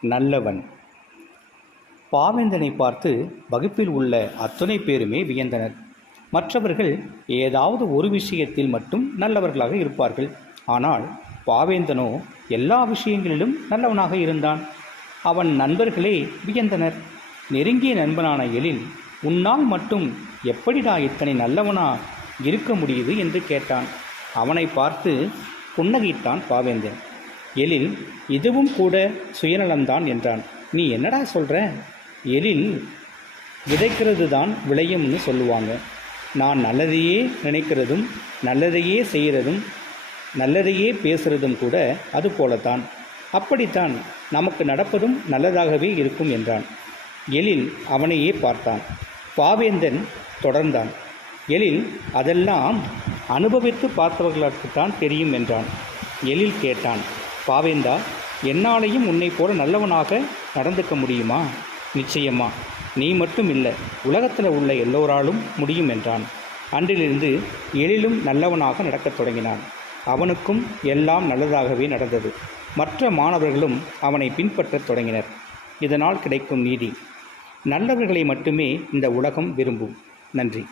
நல்லவன். பாவேந்தனை பார்த்து வகுப்பில் உள்ள அத்தனை பேருமே வியந்தனர். மற்றவர்கள் ஏதாவது ஒரு விஷயத்தில் மட்டும் நல்லவர்களாக இருப்பார்கள். ஆனால் பாவேந்தனோ எல்லா விஷயங்களிலும் நல்லவனாக இருந்தான். அவன் நண்பர்களே வியந்தனர். நெருங்கிய நண்பனான எழில் உன்னால் மட்டும் எப்படிடா இத்தனை நல்லவனா இருக்க முடியுது? என்று கேட்டான். அவனை பார்த்து புன்னகைத்தான் பாவேந்தன். எழில் இதுவும் கூட சுயநலம்தான் என்றான். நீ என்னடா சொல்கிற எழில் விதைக்கிறது தான் விளையும்னு சொல்லுவாங்க. நான் நல்லதையே நினைக்கிறதும் நல்லதையே செய்கிறதும் நல்லதையே பேசுகிறதும் கூட அது போலத்தான். அப்படித்தான் நமக்கு நடப்பதும் நல்லதாகவே இருக்கும் என்றான். எழில் அவனையே பார்த்தான். பாவேந்தன் தொடர்ந்தான். எழில் அதெல்லாம் அனுபவித்து பார்த்தவர்களுக்குத்தான் தெரியும் என்றான். எழில் கேட்டான் பாவேந்தா என்னாலையும் உன்னை போல நல்லவனாக நடந்துக்க முடியுமா? நிச்சயமா. நீ மட்டும் இல்லை உலகத்தில் உள்ள எல்லோராலும் முடியும் என்றான். அன்றிலிருந்து எழிலும் நல்லவனாக நடக்கத் தொடங்கினான். அவனுக்கும் எல்லாம் நல்லதாகவே நடந்தது. மற்ற மாணவர்களும் அவனை பின்பற்றத் தொடங்கினர். இதனால் கிடைக்கும் நீதி. நல்லவர்களை மட்டுமே இந்த உலகம் விரும்பும். நன்றி.